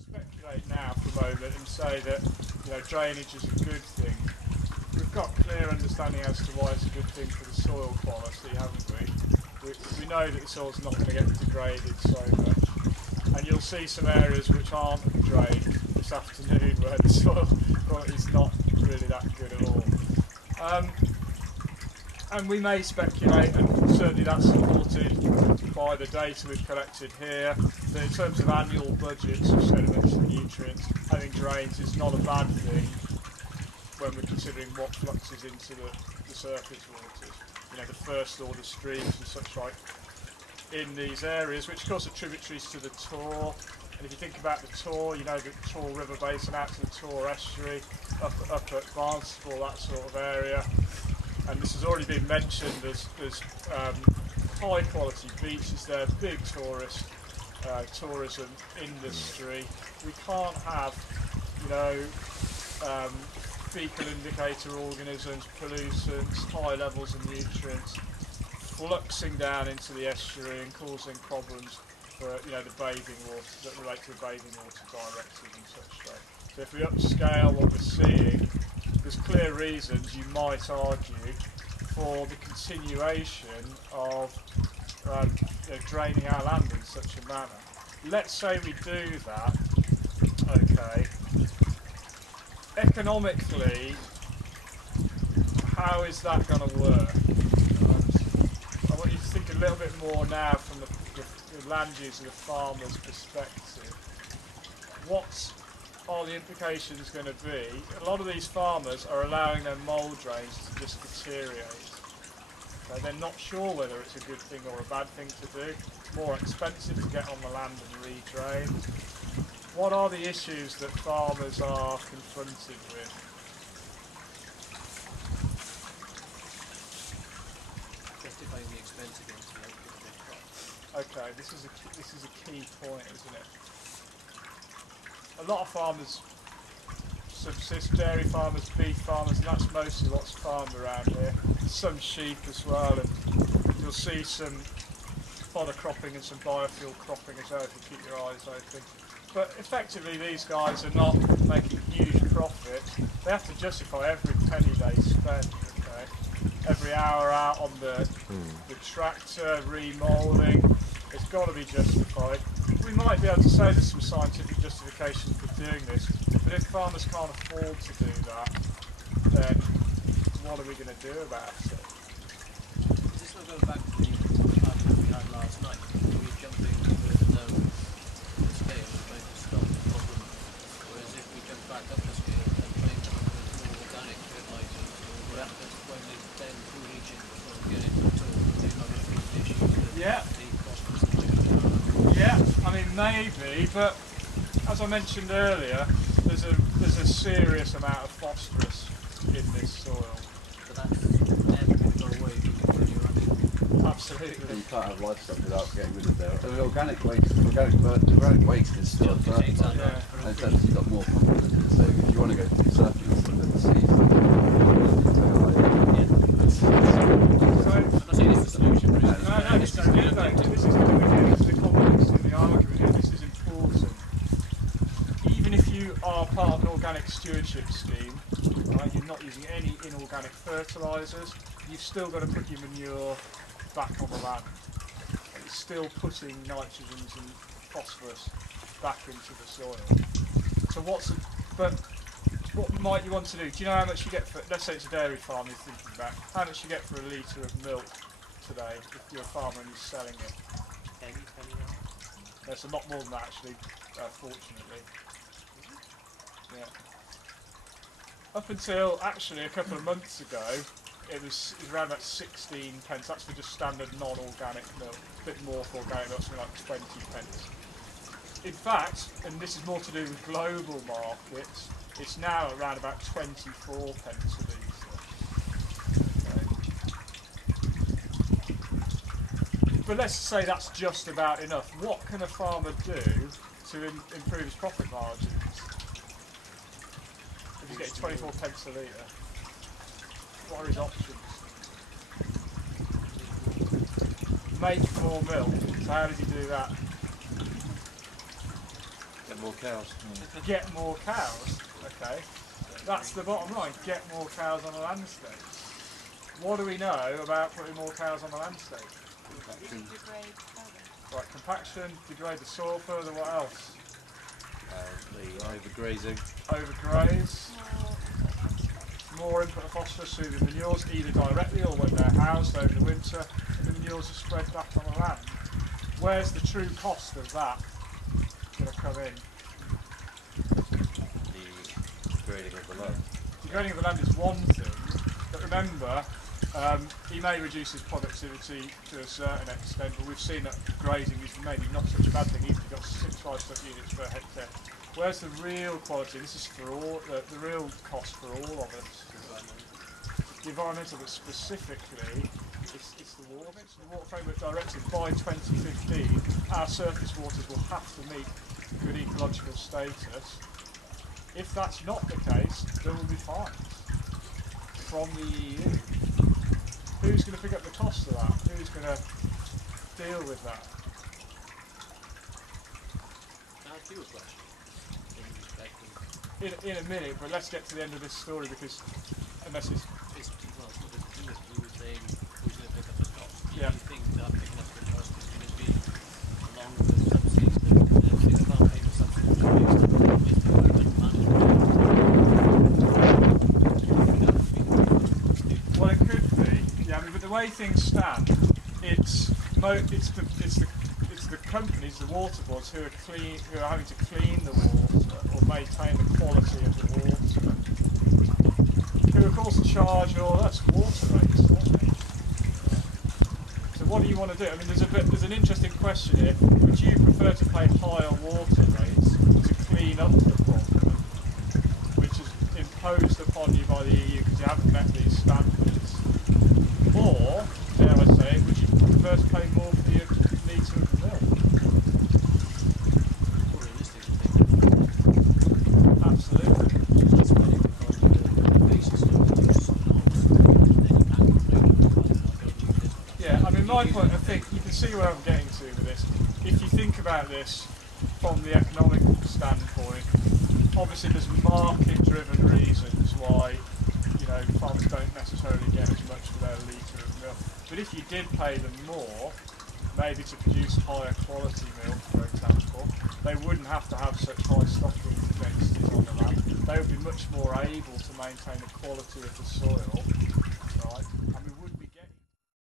speculate now for a moment and say that drainage is a good thing. We've got clear understanding as to why it's a good thing for the soil quality, haven't we? We know that the soil's not going to get degraded so much, and you'll see some areas which aren't drained this afternoon where the soil quality is not really that good at all. And we may speculate, and certainly that's supported by the data we've collected here, that in terms of annual budgets of sediments and nutrients, having drains is not a bad thing when we're considering what fluxes into the surface waters. The first order streams and such like in these areas, which of course are tributaries to the Tor. And if you think about the Tor, the Tor River Basin out to the Tor estuary, up at Barnstaple, that sort of area. And this has already been mentioned, there's high quality beaches there, big tourism industry. We can't have, fecal indicator organisms, pollutants, high levels of nutrients fluxing down into the estuary and causing problems for the bathing water that relate to the bathing water directives and such like. So if we upscale what we're seeing, there's clear reasons you might argue for the continuation of draining our land in such a manner. Let's say we do that, okay. Economically, how is that going to work? I want you to think a little bit more now from the land use and the farmer's perspective. What are the implications going to be? A lot of these farmers are allowing their mould drains to just deteriorate. Okay, they're not sure whether it's a good thing or a bad thing to do. It's more expensive to get on the land and redrain. What are the issues that farmers are confronted with? Justifying the expense against the crop. Okay, this is a key point, isn't it? A lot of farmers subsist, dairy farmers, beef farmers, and that's mostly what's farmed around here. Some sheep as well, and you'll see some fodder cropping and some biofuel cropping as well if you keep your eyes open. But effectively these guys are not making huge profits. They have to justify every penny they spend, okay? Every hour out on the tractor, remoulding, it's got to be justified. We might be able to say there's some scientific justification for doing this, but if farmers can't afford to do that, then what are we going to do about it? Is this not going back to the argument we had last night? We're jumping with no scale and trying to stop the problem, whereas if we jump back up the scale and trying to put more organic fertilizers, that's when they then through region will get into it all. They're not going to feel the issue. Yeah. Yeah, I mean maybe, but as I mentioned earlier, there's a serious amount of phosphorus in this soil. But that's never going to go away when you're running. Absolutely. You can't have livestock without getting rid of their organic waste is still fertile. Yeah. And it's actually got more confidence. So if you want to go through surface with the seeds, I'm not saying it's the solution, but No, this is good though. This is going to get into the context of the argument here. This is important. Even if you are part of an organic stewardship scheme, right, you're not using any inorganic fertilisers, you've still got to put your manure back on the land. It's still putting nitrogens and phosphorus back into the soil. So what might you want to do? Do you know how much you get for, let's say it's a dairy farm you're thinking about, how much you get for a litre of milk today if you're a farmer and you're selling it? penny now. There's a lot more than that actually, fortunately. Yeah. Up until actually a couple of months ago, it was around about 16 pence. That's for just standard non-organic milk. A bit more for organic milk, something like 20 pence. In fact, and this is more to do with global markets, it's now around about 24 pence a litre. Okay. But let's say that's just about enough. What can a farmer do to improve his profit margins? If he's getting 24 pence a litre, what are his options? Make more milk. So how does he do that? Get more cows. Get more cows. Okay, that's the bottom line. Get more cows on a landscape. What do we know about putting more cows on the landscape? Degrade further. Right, compaction, degrade the soil further. What else? The overgrazing. Overgraze. More input of phosphorus through the manures, either directly or when they're housed over the winter, and the manures are spread back on the land. Where's the true cost of that going to come in? The degrading of the land. Degrading of the land is one thing, but remember, he may reduce his productivity to a certain extent, but we've seen that grazing is maybe not such a bad thing, even if you've got 6 livestock units per hectare. Where's the real quality? This is for all, the real cost for all of us. The environmental, but specifically, it's the water. The Water Framework Directive, by 2015, our surface waters will have to meet good ecological status. If that's not the case, there will be fines from the EU. Who's going to pick up the cost of that? Who's going to deal with that? Can I ask you a question? In a minute, but let's get to the end of this story because unless it's It's well, it's nothing to do with it. You were saying who's going to pick up the cost. Do Yeah. you think that picking up the cost is going to be along with the subsidies that they can't pay the subsidies to use to pay with the environment management? well, it could be. Yeah, I mean, but the way things stand, it's the companies, the water boards, who are having to clean the water or maintain the quality of the water. Who of course charge all us water rates, don't they? So what do you want to do? I mean, there's an interesting question here. Would you prefer to pay higher water rates to clean up the problem, which is imposed upon you by the EU because you haven't met these standards? Or, dare I say, would you prefer to pay more for your litre of milk? More realistic, I think. Absolutely. That's why you provide the basis of use norms, and then you can make Yeah, I mean, my point, I think you can see where I'm getting to with this. If you think about this from the economic standpoint, obviously there's market-driven reasons why, you know, farmers don't necessarily get as much for their litre of milk. But if you did pay them more, maybe to produce higher quality milk, for example, they wouldn't have to have such high stocking densities on the land. They would be much more able to maintain the quality of the soil